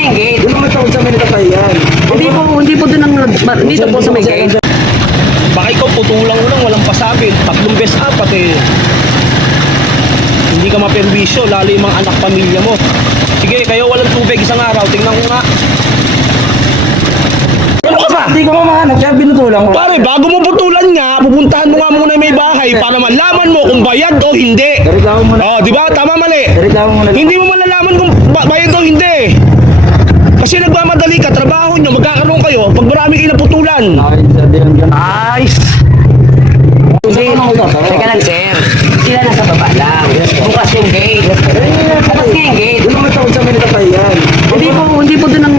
nga yung gate. Doon naman sa may nakapayan. Hindi po doon ang, dito po sa may gate. Baka ikaw putulang mo lang, walang pasabi. 3 beses apat eh. Hindi ka maperwisyo, lalo yung mga anak pamilya mo. Sige, kayo walang tubig isang araw. Tingnan ko nga. Ano ka ba? Hindi ko mamahanap, kaya binutulang ko. Pare, bago mo putulan nga, pupuntahan mo nga muna yung may bahay para malaman mo kung bayad o hindi. Reklamo mo na. Oh, di ba? Tama mali. Reklamo mo na. Hindi mo malalaman kung bayad o hindi. Kasi nagmamadali ka, trabaho nyo, magkakaroon kayo pag marami kayo naputulan. Ayos. Hindi, teka lang sir. Sila nasa baba lang. Bukas yung gate. Bukas nga yung gate. Doon naman sa may nakapayan. Hindi po doon ang,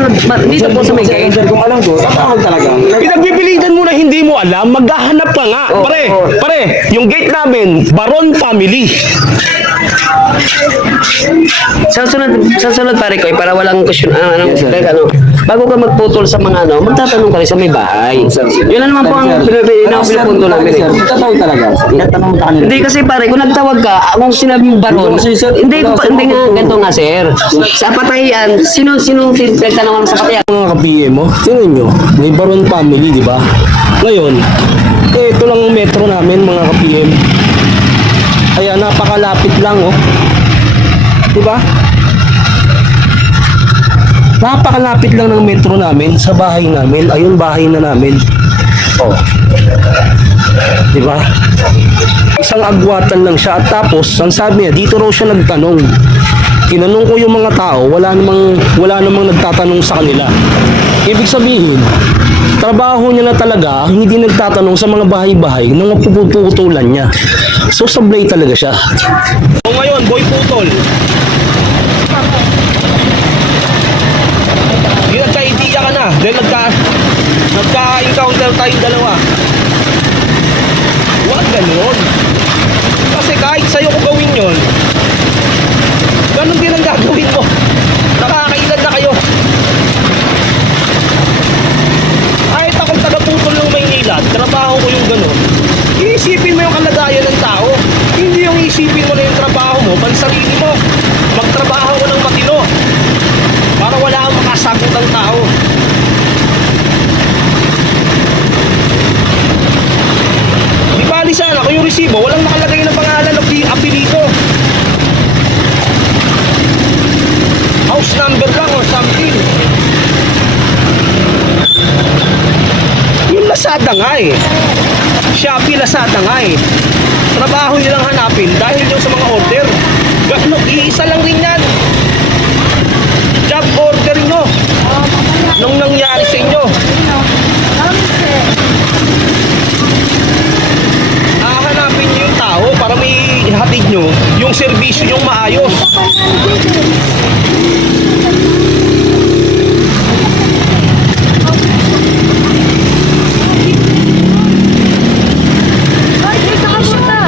dito po sa may gate. Sir, kung alam ko, tatawag talaga. Pinagbibilitan mo na hindi mo alam, maghahanap ka nga. Pare, yung gate namin, Baron Family. Sa sunod pare ko, para walang question, bago ka magputol sa mga magtatanong ka rin sa may bahay. Yun na naman po ang pinupunto namin eh. Tatawag talaga. Tatanong mo kanila. Hindi kasi pare, kung nagtawag ka, kung sinabi yung baron, hindi nga ganito nga sir. Sa patayan, sino pinagtanongan sa patayan? Mga ka-PM mo, tingnan nyo, may Baron Family, di ba? Ngayon, ito lang ang metro namin, mga ka-PM. Kaya napakalapit lang, oh. Di ba? Napakalapit lang ng metro namin sa bahay namin. Ayun, bahay na namin. Oh. Di ba? Isang agwatan lang siya at tapos, ang sabi niya, dito raw siya nagtanong. Tinanong ko yung mga tao, wala namang nagtatanong sa kanila. Ibig sabihin, trabaho niya na talaga, hindi nagtatanong sa mga bahay-bahay nang mapuputulan niya. So, sablay talaga siya. O ngayon, boy putol. Yun, nagka-idea ka na. Dahil nagka-encounter tayong dalawa. Huwag ganun. Kasi kahit sa'yo ko gawin yun, ganun din ang gagawin mo. Nakakailan na kayo. Kahit akong taga-putol ng Maynila, trabaho ko yung ganun. Iisipin mo yung kalagayan ng tao. Hindi yung isipin mo na yung trabaho mo, pansarili mo. Magtrabaho ko ng matino para wala kang makasagot ng tao. Di bali sana kung yung resibo, walang nakalagay ng pangalan ng apelido. House number lang or something. Yung Lazada nga eh. Shopee, Lazada nga eh. Trabaho nilang hanapin dahil yung sa mga order. Ganun, iisa lang rin yan. Job order nyo. Nung nangyari sa inyo. Hahanapin nyo yung tao para may hatid nyo yung serbisyo nyong maayos.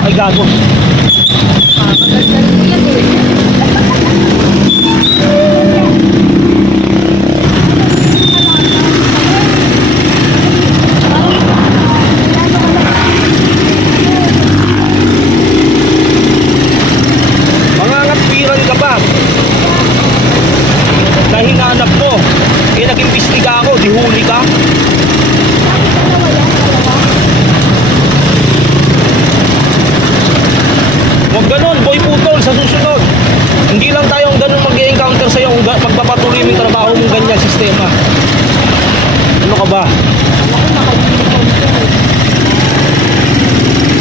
Ay, gago. Mangangatwiran ka ba? Na hinanap mo. Eh, nag-imbestiga ako, di huli ka. Huwag ganun, boy putol, sa susunod. Hindi lang tayong ganun mag-encounter sa'yo kung magpapatuloy mo yung trabaho mong ganyan sistema. Ano ka ba?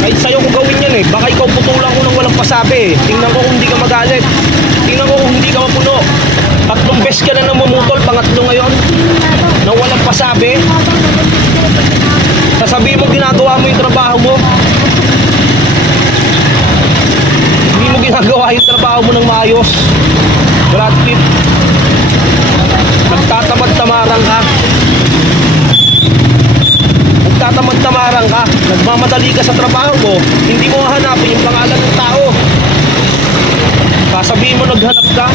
Kahit sa'yo ko gawin yan eh. Baka ikaw putulan ko nang walang pasabi eh. Tingnan ko kung hindi ka magalit. Tingnan ko kung hindi ka mapuno. 3 beses ka na namumutol, pangatlo ngayon. Nang walang pasabi. Sasabihin mo ginagawa mo yung trabaho mo. Hindi mo ginagawa yung trabaho mo ng maayos. Brad Pitt. Nagtatamad-tamarang ka. Nagtatamad-tamarang ka. Nagmamadali ka sa trabaho mo. Hindi mo hanapin yung pangalan ng tao. Sasabihin mo naghanap ka.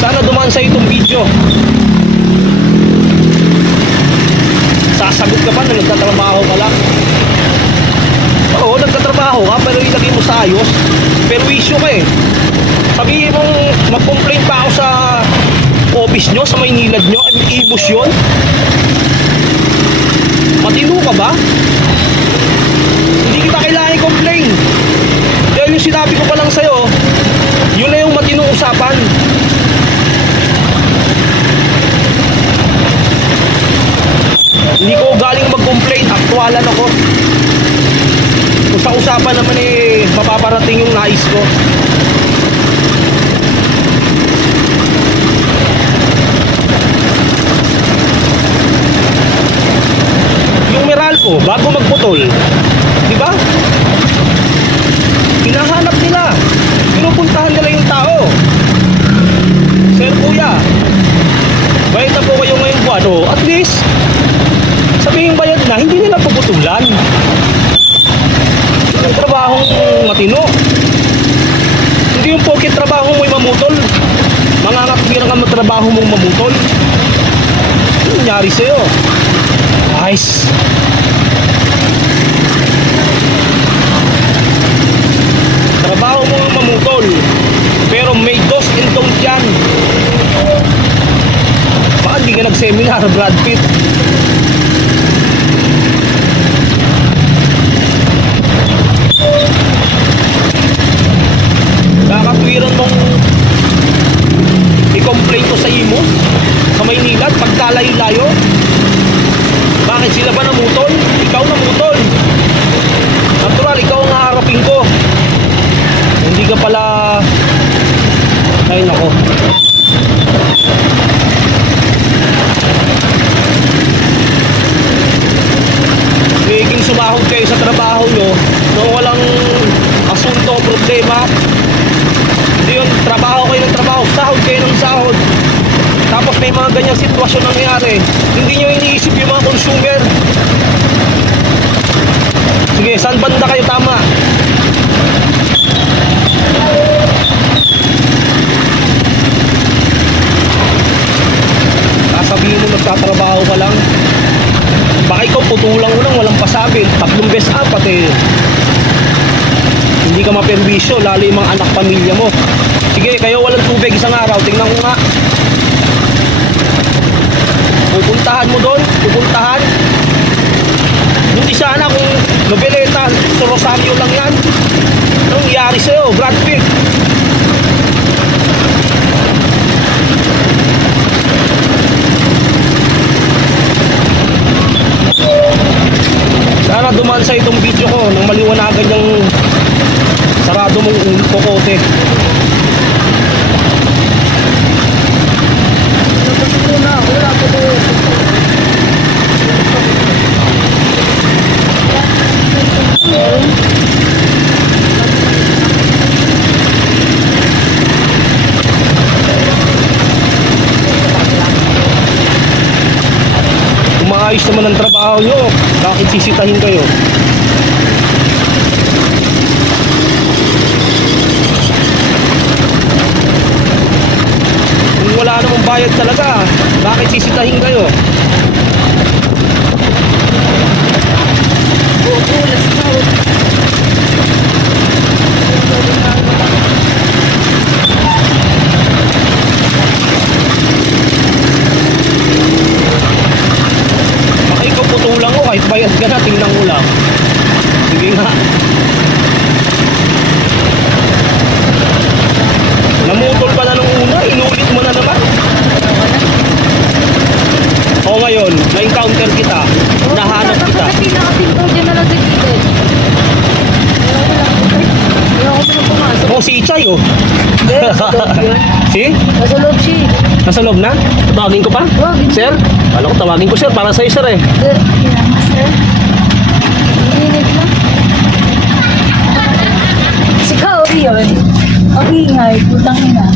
Sana dumaan sa itong video. Sasagot ka pa na nagtatrabaho ka lang. Oo, nagtatrabaho ka pero ilagay mo sa ayos. Pero issue ka eh. Sabihin mong mag-complain pa ako sa office manipis nyo, sa Maynilad nyo, ibus yun. Matino ka ba? Hindi kita kailangan i-complain. Dahil yung sinabi ko pa lang sa'yo, yun na yung matinong usapan. Hindi ko galing mag-complain, aktualan ako. Kung sa usapan naman eh, mapaparating yung nais ko. Yung Meralco, bago magputol, di ba? Hinahanap nila. Pinupuntahan nila yung tao. Sir Kuya, bayad na po kayo ngayong buwan. O, at least, sabihin bayad na, hindi nila puputulan. Yun ang trabahong matino. Hindi yung porket trabaho mo'y mamutol. Mangangatwira ka ng trabaho mong mamutol. Ano nangyari sa'yo? Nice. Trabaho mo ang mamutol, pero may dos and don't yan. Baka hindi ka nag-seminar, Brad Pitt. Kakatwiran mong i-complain ko sa Imus, sa Maynila, pagkalayo-layo. Bakit sila ba namutol? Ikaw namutol. Natural, ikaw ang haharapin ko. Hindi ka pala... Ay, nako. Magiging sumahod kayo sa trabaho nyo nung walang asunto o problema. Hindi yun, trabaho kayo ng trabaho, sahod kayo ng sahod. Tapos may mga ganyang sitwasyon nangyayari, hindi nyo iniisip yung mga consumer. Sige, saan banda kayo tama? Sasabihin mo nagtatrabaho ka lang. Baka ikaw putulang mo lang, walang pasabi. 3 beses apat eh. Hindi ka maperbisyo, lalo yung mga anak pamilya mo. Sige, kayo walang tubig isang araw, tingnan ko nga. Pupuntahan mo doon, pupuntahan. Hindi sana kung Nobeleta, sa Rosario lang yan. Anong nangyari sa'yo, Brad Pitt? Sana dumaan sa itong video ko nang maliwanagan yung sarado mong kokote. Maayos naman ang trabaho nyo, bakit sisitahin kayo? Kung wala namang bayad talaga, bakit sisitahin kayo? Kahit bayad ka na, tingnan ko lang. Sige nga. Namutol ka na nung una, inulit mo na naman. O ngayon, na-encounter kita, nahanap kita. Kasi pinaka-pinto dyan na lang sa gilid. Ayaw ko na pumasok. O si Ichay oh. Hindi, nasa loob yun. Si? Nasa loob siya. Nasa loob na? Tawagin ko pa? Tawagin. Sir? Kala ko tawagin ko sir, para sa'yo sir eh. Hindi lang, sir. Hindi lang. Si Kaori yun. Ang ingay, putang ina.